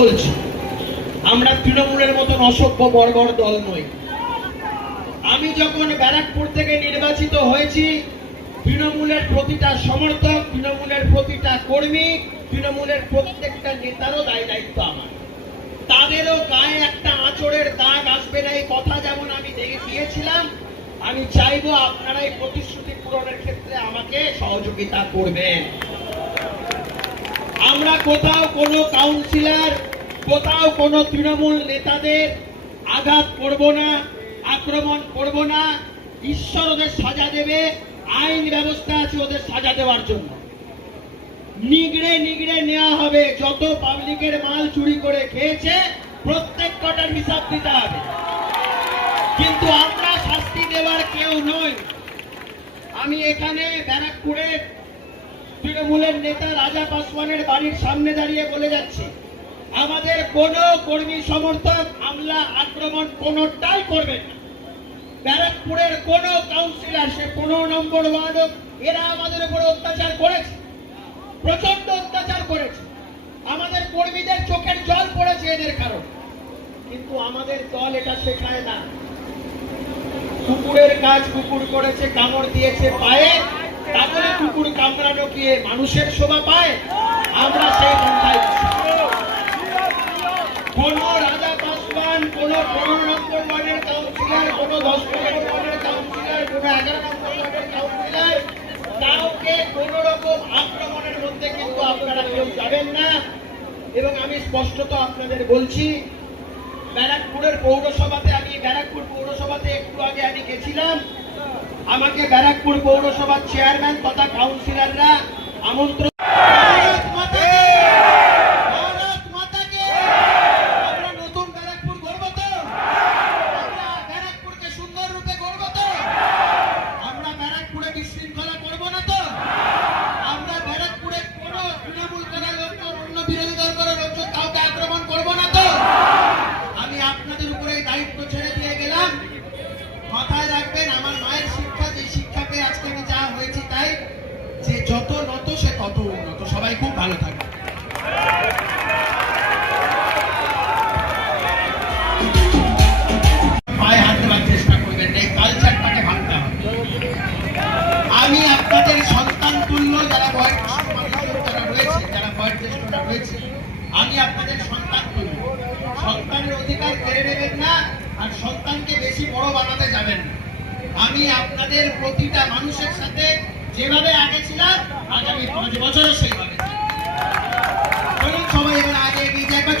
বলছি আমরা তৃণমূলের মতন অসভ্য বর্বর দল নই। আমি যখন ব্যারাকপুর থেকে নির্বাচিত হয়েছি, তৃণমূলের প্রতিটা সমর্থক, তৃণমূলের প্রতিটা কর্মী, তৃণমূলের প্রত্যেকটা নেতারও দায় দায়িত্ব আমার। তাদেরও গায়ে একটা আঁচড়ের দাগ আসবে না, এই কথা যেমন আমি দিয়েছিলাম, আমি চাইবো আপনারা এই প্রতিশ্রুতি পূরণের ক্ষেত্রে আমাকে সহযোগিতা করবেন। আমরা কোথাও কোনো কাউন্সিলর, কোথাও কোনো তৃণমূল নেতাদের আঘাত করব না, আক্রমণ করব না। ঈশ্বর ওদের সাজা দেবে, আইন ব্যবস্থা আছে ওদের সাজা দেওয়ার জন্য। নিগড়ে নিগড়ে নেওয়া হবে, যত পাবলিকের মাল চুরি করে খেয়েছে প্রত্যেক কটার হিসাব দিতে হবে। কিন্তু আমরা শাস্তি দেওয়ার কেউ নই। আমি এখানে ব্যারাকপুরের তৃণমূলের নেতা রাজা পাসওয়ানের বাড়ির সামনে দাঁড়িয়ে বলে যাচ্ছি, আমাদের কোন কর্মী সমর্থক হামলা আক্রমণ কোনটাই করবেন না। ব্যারাকপুরের কোন কাউন্সিলর, সে 15 নম্বর ওয়ার্ড, এরা আমাদের উপর অত্যাচার করেছে, প্রচন্ড অত্যাচার করেছে। আমাদের কর্মীদের চোখের জল পড়েছে এদের কারণে। কিন্তু আমাদের দল এটা শেখায় না। কুকুরের কাজ কুকুর করেছে, কামড় দিয়েছে পায়ে, তাহলে কুকুর কামড়ানো গিয়ে মানুষের শোভা পায়? আমরা সেই পন্থায় কোন রাজা পাসওয়ান, কোন 15 নম্বর ওয়ার্ডের কাউন্সিলর, কোন 10 নম্বর ওয়ার্ডের কাউন্সিলর, কোন 11 নম্বর ওয়ার্ডের কাউন্সিলর, কাউকে কোন রকম আক্রমণের মধ্যে কিন্তু আপনারা কেউ যাবেন না। এবং আমি স্পষ্টত আপনাদের বলছি, ব্যারাকপুরের পৌরসভাতে, আমি ব্যারাকপুর পৌরসভাতে একটু আগে আমি গেছিলাম, আমাকে ব্যারাকপুর পৌরসভার চেয়ারম্যান তথা কাউন্সিলররা আমন্ত্রণ। আমরা নতুন ব্যারাকপুর গড়ব তো? আমরা ব্যারাকপুরকে সুন্দর রূপে গড়ব তো? আমরা ব্যারাকপুরে বিশৃঙ্খলা করব না তো? আমরা ব্যারাকপুরে কোন তৃণমূল করার লোক, অন্য বিরোধী দল করার লোক কাউকে আক্রমণ করব না তো? আমি আপনাদের উপরে এই দায়িত্ব ছেড়ে দিয়ে গেলাম। মাথায় রাখবেন, আমার মায়ের শিক্ষা, যে শিক্ষাকে আজকে আমি যা হয়েছি তাই, যে যত নত সে তত উন্নত। সবাই খুব ভালো থাকবে। পায়ে হাত দেওয়ার চেষ্টা করবেন না, এই কালচারটাকে ভাঙতে হবে। আমি আপনাদের সন্তান তুল্য, যারা যারা রয়েছে, যারা বয়োজ্যেষ্ঠরা রয়েছে, আমি আপনাদের সন্তান তুল্য। সন্তানের অধিকার কেড়ে নেবেন না, আর সন্তানকে বেশি বড় বানাতে যাবেন না। আমি আপনাদের প্রতিটা মানুষের সাথে যেভাবে আগে ছিলাম, আগামী 5 বছরও সেইভাবে। সবাই এবার আগে এগিয়ে যাবে।